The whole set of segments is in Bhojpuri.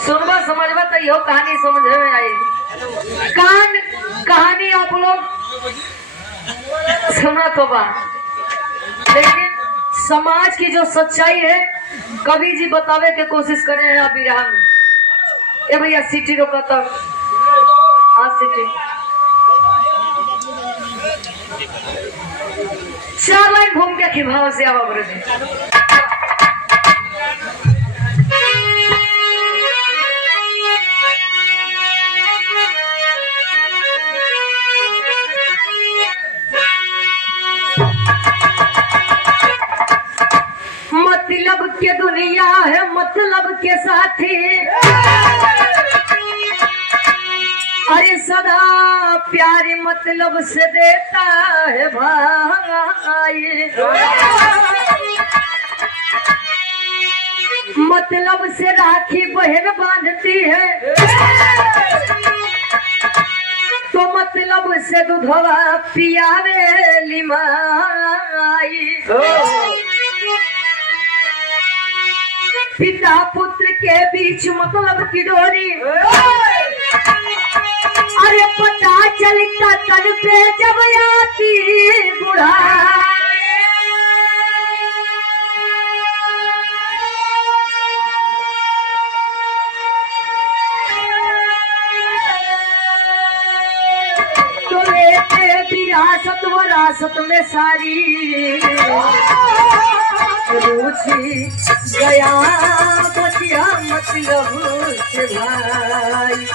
सुनवा समझवा तो यो कहानी समझ में आई। कहानी आप लोग सुना तो बा, लेकिन समाज की जो सच्चाई है कवि जी बतावे के कोशिश करे हैं अभी राह में। ए भैया सिटी रोका तो आज सिटी 4 लाइन घूम के की भाव से आवा बरे मतलब के दुनिया है मतलब के साथी, अरे सदा प्यारे मतलब से देता है भाई, मतलब से राखी बहन बांधती है, तो मतलब से दूधवा पियावे लिमाई। पिता पुत्र के बीच मतलब की डोरी, अरे पता चलता तन पे जब आती बुढ़ा, तो लेते विरासत वरासत में सारी रुचि गया बचिया मतलब से भाई।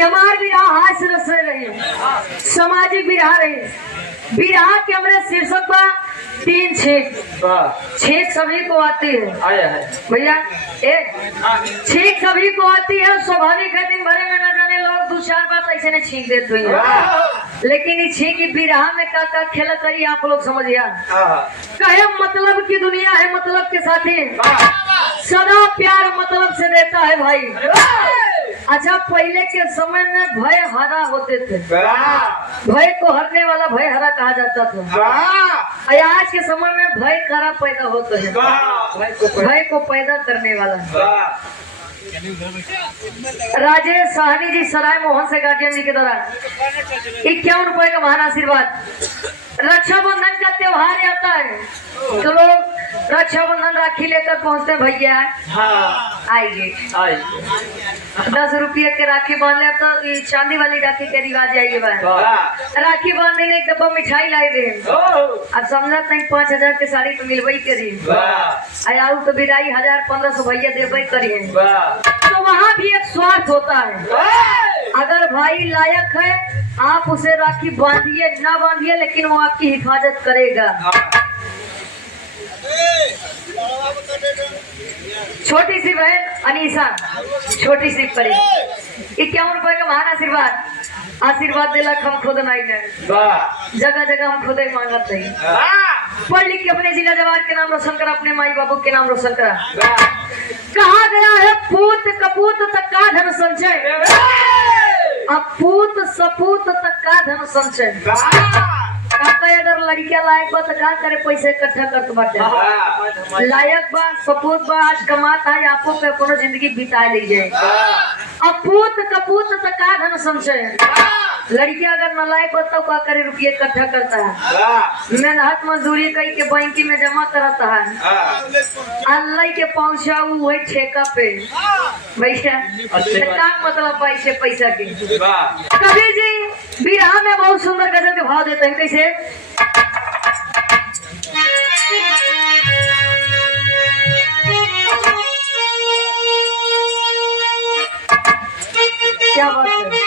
हमारे विराह हास रस रहे, सामाजिक विराह रहे। विराह के हमारे शीर्षक बा 3 छेक सभी को आती है भैया। छींक सभी को आती है, स्वाभाविक है। दिन भरे में न जाने लोग 2-4 बात ऐसे ने छींक देते हुए, लेकिन ये छींक विराह में का खेल करी आप लोग समझिया। कहे मतलब की दुनिया है मतलब के साथी, सदा प्यार मतलब से देता है भाई। अच्छा, पहले के समय में भय हरा होते थे, भय को हरने वाला भय हरा कहा जाता था। आज के समय में भय करा पैदा होता है, भय को पैदा करने वाला। राजेश साहनी जी सराय मोहन से गार्जियन जी के द्वारा 51 रुपए का महान आशीर्वाद। रक्षाबंधन का त्योहार आता है तो लोग रक्षाबंधन राखी लेकर पहुंचते भैया। आइए 10 रुपये के राखी बांध ले तो चांदी वाली राखी के रिवाज आइए राखी बांध देने एक डब्बा मिठाई लाई दे। अब समझा तक 5000 के साड़ी तो मिलवाई करी, आऊ तो विदाई 1000-1500 भैया देवे करिए। तो वहाँ भी एक स्वार्थ होता है। अगर भाई लायक है आप उसे राखी बांधिए ना बांधिए, लेकिन वो आपकी हिफाजत करेगा। छोटी सी बहन अनीसा, छोटी सी परी, 51 रुपए का महान आशीर्वाद दिला। हम खुद नहीं ने जगह जगह हम खुद ही मांगत है। पढ़ लिख के अपने जिला जवार के नाम रोशन करा, अपने माई बाबू के नाम रोशन करा। कहा गया है पूत कपूत तक का धन संचय, अब पूत सपूत तक का धन संचय। अगर लड़किया लायक बा तो का करे, पैसे इकट्ठा करत बाटे। लायक बा सपूत बा आज कमाता है, आपको पे कोनो जिंदगी बिता ली जाए। अब पूत कपूत तक का धन संचय, लड़किया अगर नलायक हो तो क्या करे, रुपये इकट्ठा करता है, मेहनत मजदूरी कई के बैंक में जमा करता है, अल्लाह के पहुंचा वही ठेका पे भैया। क्या मतलब पैसा के। कवि जी विराह में बहुत सुंदर गजल के भाव देते हैं। कैसे? क्या बात है।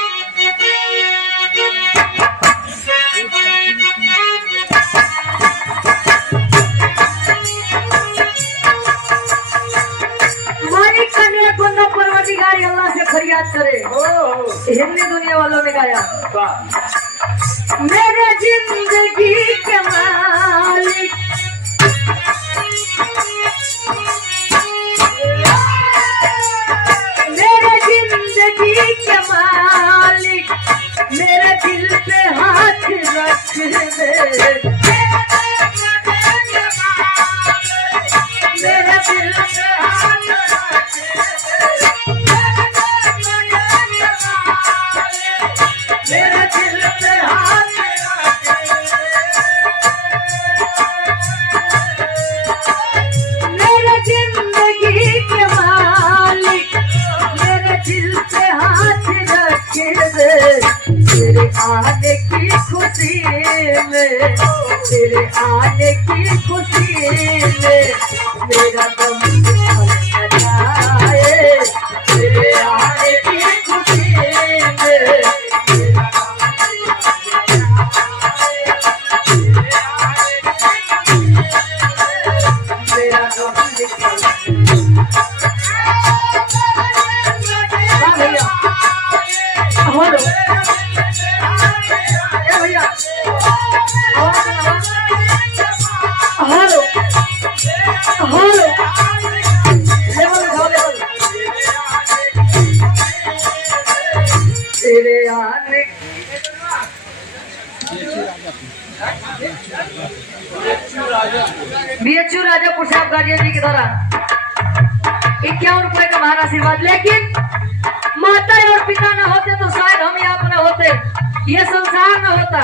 परवरदिगार अल्लाह से फरियाद करे। हिंदी दुनिया वालों ने गाया, मेरे जिंदगी के मालिक मेरे जिंदगी के मालिक आखिर में तेरे आने की खुशी में, तेरे आने की खुशी में मेरा दम निकल जाए, तेरे आने की खुशी में मेरा दम निकल तेरे आने बीएचयू राजापुर साहब गार्जियन जी की द्वारा 51 रुपए का महान आशीर्वाद। लेकिन माता और पिता न होते तो शायद हम यहाँ पर न होते, ये संसार न होता।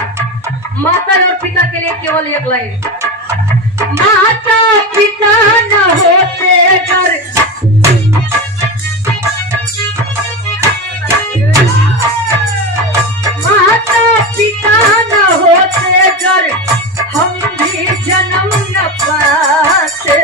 माता और पिता के लिए केवल एक लाइन, माता पिता न होते अगर माता पिता न होते अगर हम भी जन्म न पाते।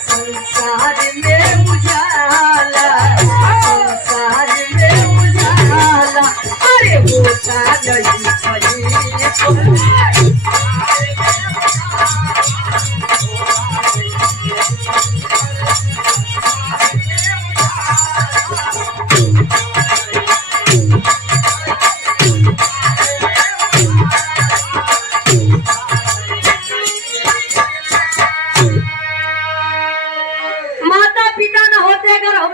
संसार में उजाला, संसार में उजाला, अरे होता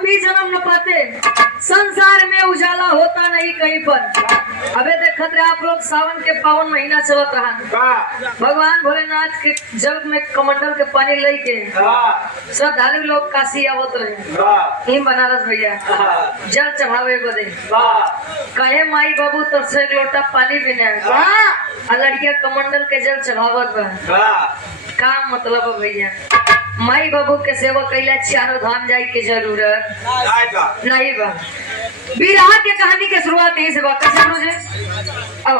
नहीं जन्म न पाते, संसार में उजाला होता नहीं कहीं पर। अबे देखत रहे आप लोग, सावन के पावन महीना चलत रहा, भगवान भोलेनाथ के जग में कमंडल के पानी लेके श्रद्धालु लोग काशी आवत रहे, बनारस भैया जल चढ़ावे बदे कहे माई बाबू तर से एक लोटा पानी पीने, लड़किया कमंडल के जल चढ़ावत बा। का मतलब भैया, माई बाबू के सेवा कैला चारों धाम जाए के जरूरत नहीं बा। बिरहा के कहानी के शुरुआत यही से बा। कैसे समझे? अब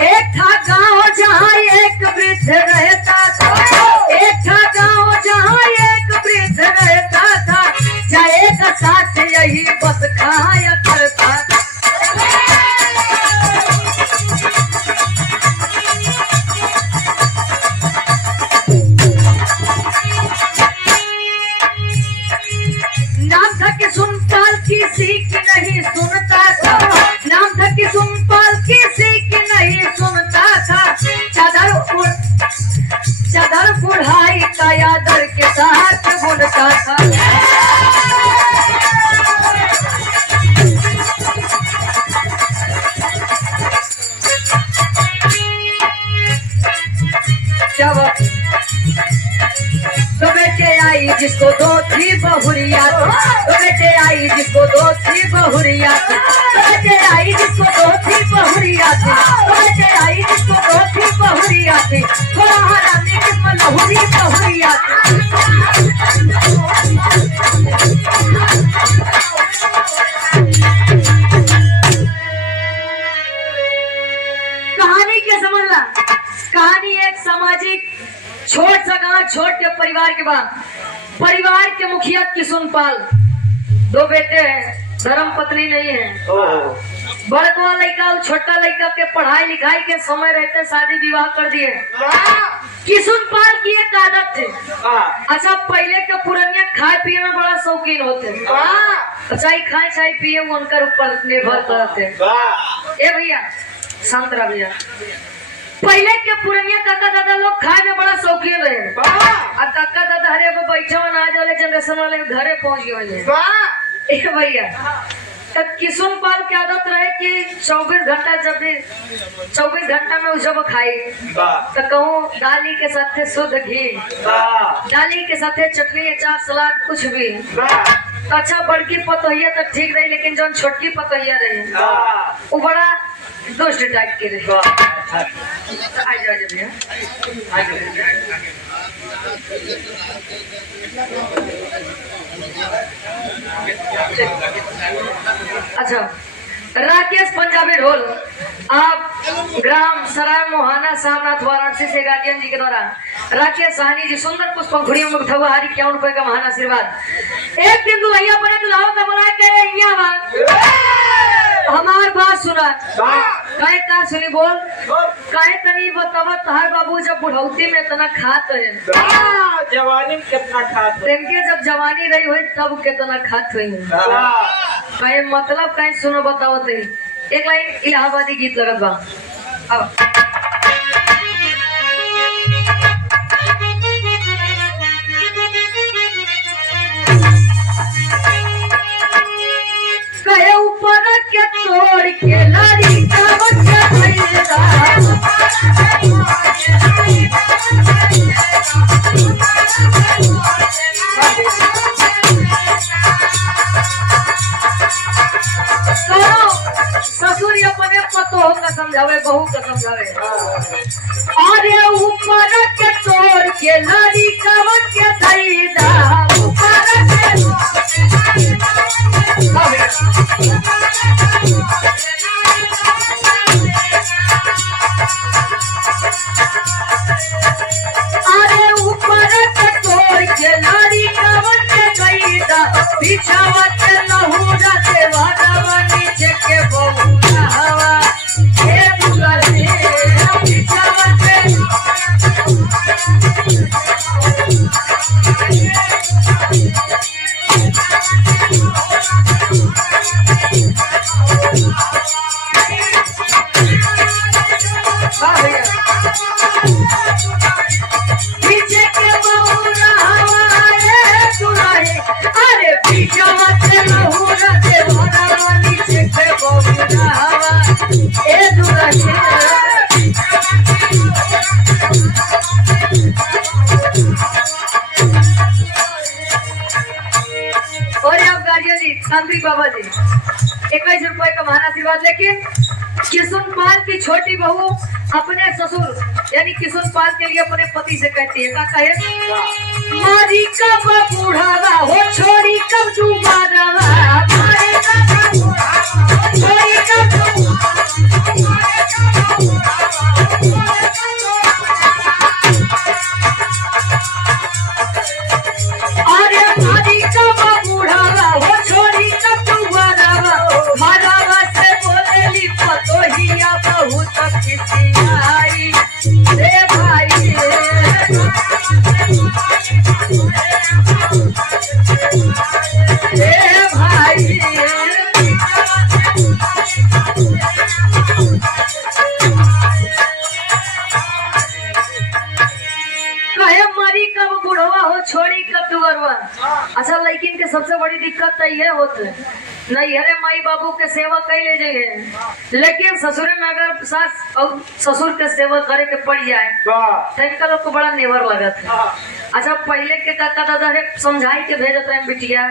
एक था गांव जहाँ एक वृद्ध रहता था, एक था गांव जहाँ एक वृद्ध रहता था, जाए का साथ यही बस खाया करता था। नाम था कि सुनपाल किसी की नहीं सुनता था, नाम था कि सुनपाल किसी की नहीं सुनता था। चादर बुढ़ाई का यादर के साथ बुनता था। जब तो बेटे आई जिसको दो थी बहुरिया, तो बेटे आई जिसको दो थी बहुरिया, तो बेटे आई जिसको दो थी बहुरिया थी, तो बेटे आई जिसको दो थी बहुरिया थी, थोड़ा हरामी किस्म लहुरी बहुरिया थी। कहानी क्या समझला? कहानी एक सामाजिक छोट सा गांव, छोट के परिवार के बाद, परिवार के मुखिया किशुनपाल, दो बेटे हैं, धर्म पत्नी नहीं है। बड़का लड़का और छोटा लड़का के पढ़ाई लिखाई के समय रहते शादी विवाह कर दिए। किशुनपाल की एक आदत थी, अच्छा पहले के पुरानिया खाए पिए में बड़ा शौकीन होते, चाहे खाए चाहे पिए वो उनका ऊपर निर्भर करते। ए भैया शांत रह भैया, पहले के पुरनिया काका दादा लोग खाए में बड़ा शौकीन रहे और काका दादा हरे बैठे में आज वाले जनरेशन वाले घरे पहुंच गए भैया। तब किशुन पाल की आदत रहे कि 24 घंटा जब भी 24 घंटा में जब खाई तो कहूँ दाली के साथ शुद्ध घी, दाली के साथ चटनी अचार सलाद कुछ भी तो अच्छा। बड़की पतोहिया तो ठीक रही लेकिन जो छोटकी पतोहिया रही वो बड़ा दुष्ट टाइप के रही। आ जाओ भैया अच्छा। राकेश पंजाबी ढोल आप ग्राम सराय मोहाना सामनाथ वाराणसी से गार्जियन जी के द्वारा राकेश साहनी जी सुंदर पुष्प पंखुड़ियों में बिठा हारी 51 रुपए का महान आशीर्वाद। एक दिन दुल्हैया बने दुल्हाओं का बुलाए के हमार बात सुना कहे का सुनी बोल कहे तनी बतावा तहार बाबू जब बुढ़ौती में इतना खात है जवानी में कितना खात तेनके जब जवानी रही हुई तब कितना खात हुई कहे मतलब कहे सुनो बताओ तरी एक लाइन इलाहाबादी गीत लगत बा अब कहे ऊपर के तोड़ के लारी का बच्चा ससुर अपने पतोह का समझावे बहू का समझावे अरे ऊपर के तोड़ के लारी का बच्चा धैदा ऊपर अरे ऊपर के तोड़ के लारी का बच्चा धैदा बिछावा के लहूरा के वादावा नीचे के बहुरा हवा हे बुलाते बिछावा के पीछे के बहुरा हवा रे सुनाए अरे बिछावा के लहूरा के वादावा नीचे के बहुरा हवा ए दुलारे और आप गार्जियन जी तांत्रिक बाबा जी 21 रुपए का महान आशीर्वाद। लेकिन किशुन पाल की छोटी बहू अपने ससुर यानी किशुन पाल के लिए अपने पति से कहती है क्या कहे मारी कब बूढ़ावा हो छोड़ी कब डूबावा मारी कब छोड़ी कब अरे मारी कब बूढ़ावा हो छोड़ी कब डूबावा मारावा से बोलेली पतोहिया बहुत खिसियाई रे भाई रे भाई कहे मरी कब बुढ़वा हो छोड़ी कब दुगरवा। अच्छा लेकिन के सबसे बड़ी दिक्कत तो ये होत नहीं हरे माई बाबू के सेवा कैले जाए लेकिन ससुर में अगर सास और ससुर के सेवा करे के पड़ जाए तो इनका लोग को बड़ा नेवर लगत है। अच्छा पहले के काका दादा समझाई के भेजत रहे बिटिया